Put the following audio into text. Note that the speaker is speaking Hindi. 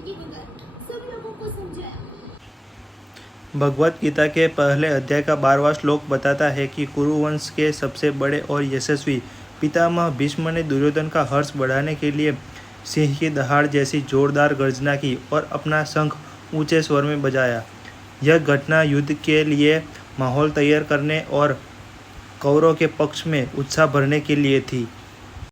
की विगत सभी लोगों को समझाया। भगवत गीता के पहले अध्याय का 12वां श्लोक बताता है कि कुरुवंश के सबसे बड़े और यशस्वी पितामह भीष्म ने दुर्योधन का हर्ष बढ़ाने के लिए सिंह की दहाड़ जैसी जोरदार गर्जना की और अपना शंख ऊंचे स्वर में बजाया। यह घटना युद्ध के लिए माहौल तैयार करने और कौरवों के पक्ष में उत्साह भरने के लिए थी।